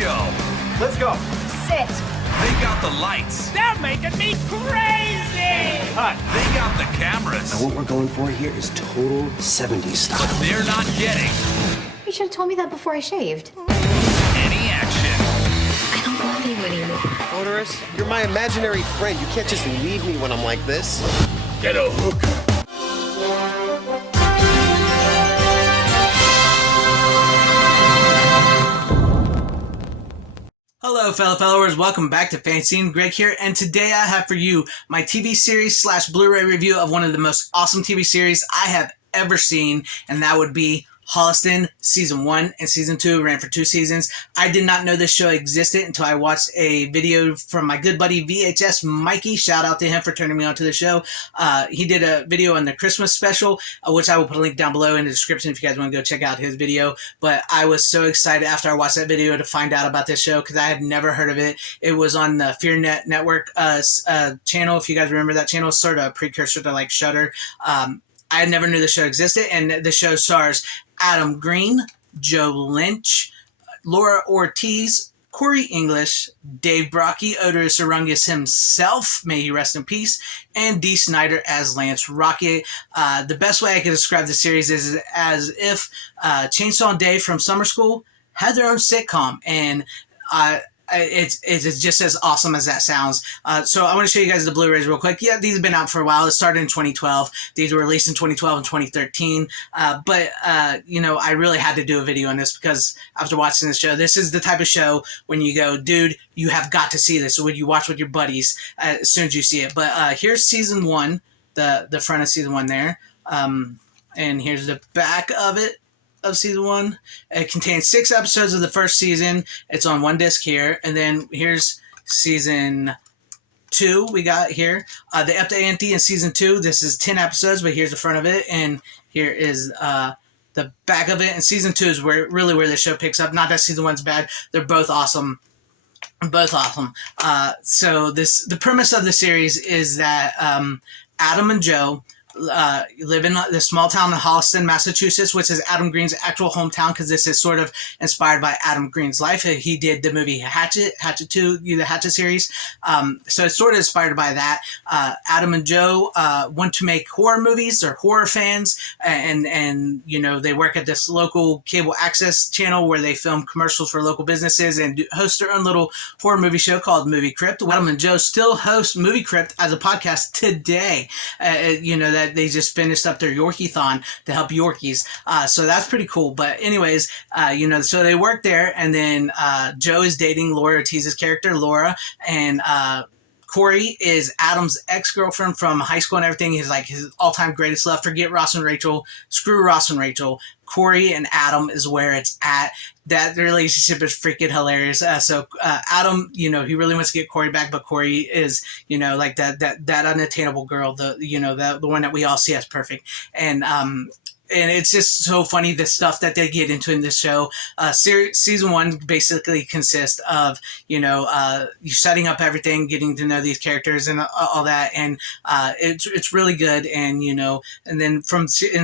show. Let's go. Sit. They got the lights. They're making me crazy! Cut. They got the cameras. Now what we're going for here is total 70s style. But they're not getting You should have told me that before I shaved. any action. I don't love you anymore. Motorist, you're my imaginary friend. You can't just leave me when I'm like this. Get a hook. Hello, fellow followers. Welcome back to FanZcene. Greg here, and today I have for you my TV series / Blu-ray review of one of the most awesome TV series I have ever seen, and that would be Holliston. Season 1 and Season 2 ran for 2 seasons. I did not know this show existed until I watched a video from my good buddy VHS Mikey. Shout out to him for turning me on to the show. He did a video on the Christmas special, which I will put a link down below in the description if you guys want to go check out his video. But I was so excited after I watched that video to find out about this show because I had never heard of it. It was on the FearNet Network channel. If you guys remember that channel, sort of a precursor to like Shudder. I never knew the show existed, and the show stars Adam Green, Joe Lynch, Laura Ortiz, Corey English, Dave Brockie, Otis Arungus himself, may he rest in peace, and Dee Snider as Lance Rocket. The best way I could describe the series is as if Chainsaw and Dave from Summer School had their own sitcom, and it's just as awesome as that sounds. So I want to show you guys the Blu-rays real quick. Yeah, these have been out for a while. It started in 2012. These were released in 2012 and 2013. But you know, I really had to do a video on this because after watching this show, this is the type of show when you go, dude, you have got to see this. So when you watch with your buddies as soon as you see it. But here's Season 1, the front of Season 1 there. And here's the back of it. Of Season 1. It contains 6 episodes of the first season. It's on one disc here. And then here's Season 2 we got here. They upped the ante in Season 2. This is 10 episodes, but here's the front of it. And here is the back of it. And Season 2 is where the show picks up. Not that Season 1's bad. They're both awesome. Both awesome. So the premise of the series is that Adam and Joe live in the small town of Holliston, Massachusetts, which is Adam Green's actual hometown because this is sort of inspired by Adam Green's life. He did the movie Hatchet 2, the Hatchet series. So it's sort of inspired by that. Adam and Joe want to make horror movies. They're horror fans, and you know, they work at this local cable access channel where they film commercials for local businesses and host their own little horror movie show called Movie Crypt. Adam and Joe still host Movie Crypt as a podcast today. You know, that they just finished up their Yorkie-thon to help Yorkies. So that's pretty cool. But anyways, you know, so they work there, and then Joe is dating Laura Ortiz's character, Laura, and Corey is Adam's ex-girlfriend from high school and everything. He's like his all-time greatest love. Forget Ross and Rachel. Screw Ross and Rachel. Corey and Adam is where it's at. That relationship is freaking hilarious. So Adam, you know, he really wants to get Corey back, but Corey is, you know, like that unattainable girl, the one that we all see as perfect. And it's just so funny, the stuff that they get into in this show. Season 1 basically consists of, you know, you setting up everything, getting to know these characters and all that. And it's really good. And, you know, and then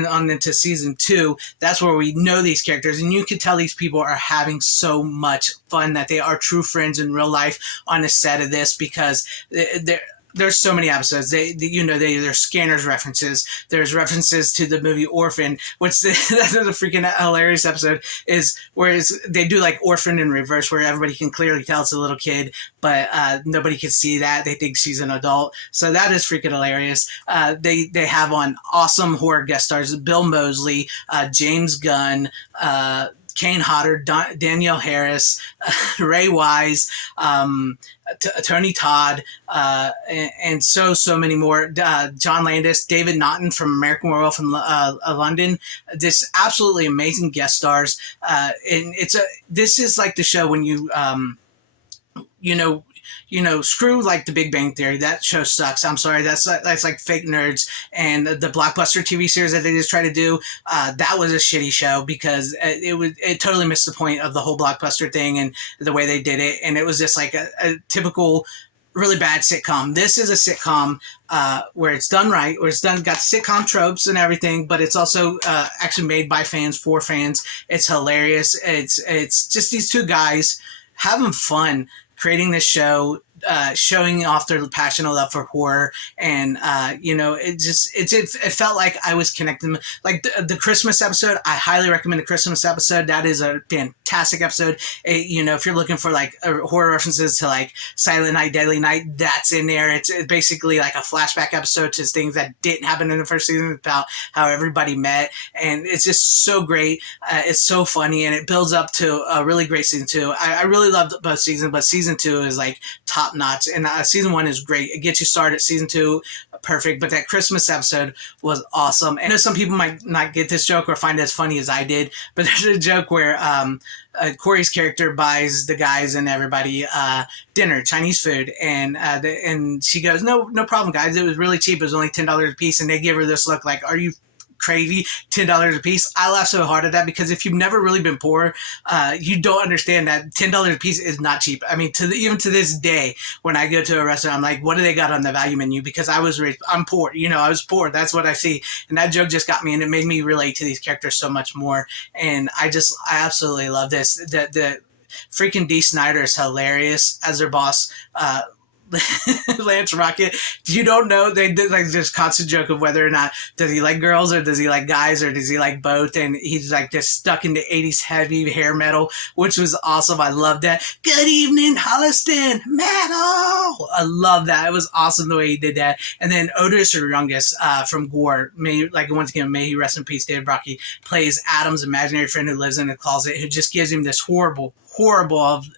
on into Season 2, that's where we know these characters. And you can tell these people are having so much fun, that they are true friends in real life on the set of this, because there's so many episodes. There's Scanners references. There's references to the movie Orphan, which that's a freaking hilarious episode. Whereas they do like Orphan in reverse, where everybody can clearly tell it's a little kid, but nobody can see that. They think she's an adult. So that is freaking hilarious. They have on awesome horror guest stars: Bill Moseley, James Gunn, Kane Hodder, Danielle Harris, Ray Wise, Tony Todd, and so many more. John Landis, David Naughton from American Werewolf from London. This absolutely amazing guest stars. And this is like the show when you know, screw like The Big Bang Theory. That show sucks. I'm sorry. That's like fake nerds. And the Blockbuster TV series that they just try to do, that was a shitty show because it totally missed the point of the whole Blockbuster thing and the way they did it. And it was just like a typical really bad sitcom. This is a sitcom where it's done right, where it's got sitcom tropes and everything, but it's also actually made by fans for fans. It's hilarious. It's just these two guys having fun creating this show, showing off their passionate love for horror, and it felt like I was connecting. Like the Christmas episode, I highly recommend the Christmas episode. That is a fantastic episode. If you're looking for like horror references to like Silent Night, Deadly Night, that's in there. It's basically like a flashback episode to things that didn't happen in the first season, about how everybody met, and it's just so great. It's so funny, and it builds up to a really great season 2. I really loved both seasons, but season 2 is like top notch, and season 1 is great. It gets you started. Season 2, perfect. But that Christmas episode was awesome. And I know some people might not get this joke or find it as funny as I did, but there's a joke where Corey's character buys the guys and everybody dinner, Chinese food, and she goes, no problem, guys. It was really cheap. It was only $10 a piece, and they give her this look like, are you crazy? $10 a piece? I laugh so hard at that, because if you've never really been poor, you don't understand that $10 a piece is not cheap. I mean, even to this day, when I go to a restaurant, I'm like, what do they got on the value menu? Because I'm poor. I was poor. That's what I see. And that joke just got me, and it made me relate to these characters so much more. And I absolutely love this. The freaking Dee Snider is hilarious as their boss. Lance Rocket, you don't know, they did like this constant joke of whether or not does he like girls or does he like guys or does he like both, and he's like just stuck into 80s heavy hair metal, which was awesome. I love that. Good evening, Holliston, metal. I love that. It was awesome the way he did that. And then Otis Urungus from Gore, once again, may he rest in peace, David Brockie, plays Adam's imaginary friend who lives in a closet, who just gives him this horrible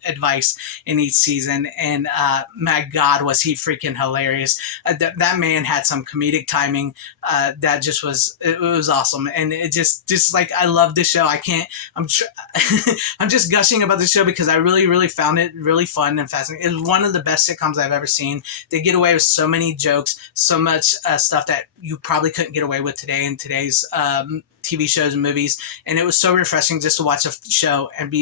advice in each season, and my God, was he freaking hilarious. That man had some comedic timing that just it was awesome, and it just like, I love this show. I'm just gushing about this show because I really found it really fun and fascinating. It's one of the best sitcoms I've ever seen. They get away with so many jokes, so much stuff that you probably couldn't get away with today in today's TV shows and movies, and it was so refreshing just to watch a show and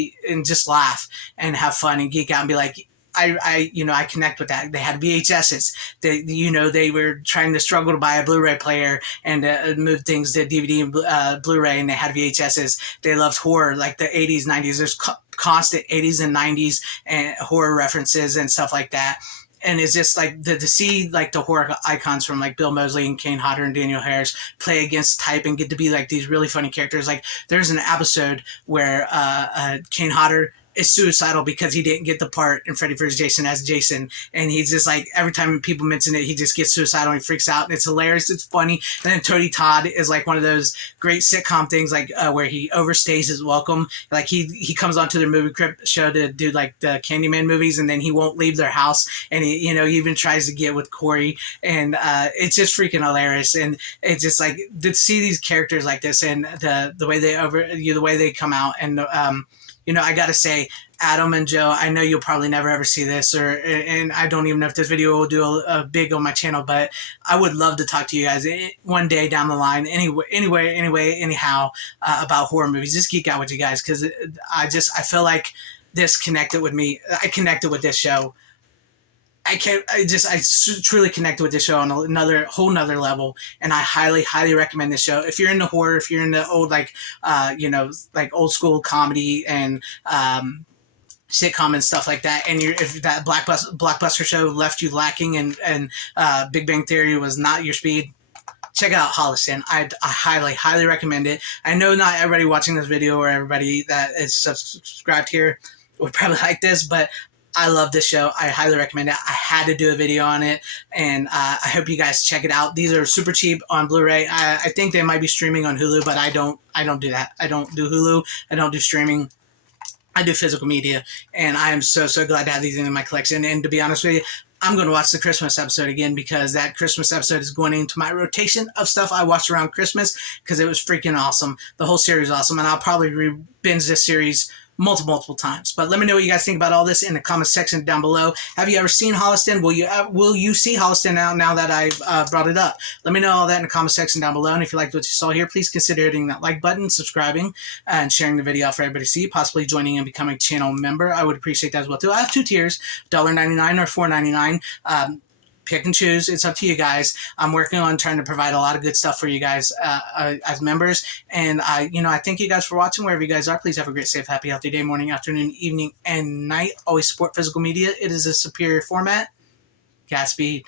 just laugh and have fun and geek out and be like, I connect with that. They had VHSs. They were trying to struggle to buy a Blu-ray player and move things to DVD and Blu-ray, and they had VHSs. They loved horror, like the 80s, 90s. There's constant 80s and 90s and horror references and stuff like that. And it's just like to see like the horror icons from like Bill Moseley and Kane Hodder and Daniel Harris play against type and get to be like these really funny characters. Like there's an episode where Kane Hodder is suicidal because he didn't get the part in Freddy vs. Jason as Jason, and he's just like, every time people mention it, he just gets suicidal and he freaks out, and it's hilarious, it's funny. And then Tony Todd is like one of those great sitcom things, like where he overstays his welcome. Like he comes onto their movie crypt show to do like the Candyman movies, and then he won't leave their house, and he even tries to get with Corey, and it's just freaking hilarious. And it's just like to see these characters like this, and the way the way they come out, and I gotta say, Adam and Joe, I know you'll probably never ever see this, and I don't even know if this video will do a big on my channel, but I would love to talk to you guys one day down the line, anyhow, about horror movies. Just geek out with you guys, because I feel like this connected with me. I connected with this show. I truly connected with this show on another whole nother level, and I highly recommend this show. If you're into horror, if you're into old like old school comedy and sitcom and stuff like that, and if that blockbuster show left you lacking and Big Bang Theory was not your speed, check out Holliston. I highly recommend it. I know not everybody watching this video or everybody that is subscribed here would probably like this, but I love this show. I highly recommend it. I had to do a video on it, and I hope you guys check it out. These are super cheap on Blu-ray. I think they might be streaming on Hulu, but I don't do that. I don't do Hulu. I don't do streaming. I do physical media, and I am so glad to have these in my collection. And to be honest with you, I'm going to watch the Christmas episode again, because that Christmas episode is going into my rotation of stuff I watched around Christmas, because it was freaking awesome. The whole series is awesome, and I'll probably binge this series multiple times. But let me know what you guys think about all this in the comment section down below. Have you ever seen Holliston? Will you see Holliston now that I've brought it up? Let me know all that in the comment section down below. And if you liked what you saw here, please consider hitting that like button, subscribing, and sharing the video for everybody to see, possibly joining and becoming a channel member. I would appreciate that as well too. I have two tiers, $1.99 or $4.99. pick and choose. It's up to you guys. I'm working on trying to provide a lot of good stuff for you guys as members. And I thank you guys for watching wherever you guys are. Please have a great, safe, happy, healthy day, morning, afternoon, evening, and night. Always support physical media. It is a superior format. Godspeed.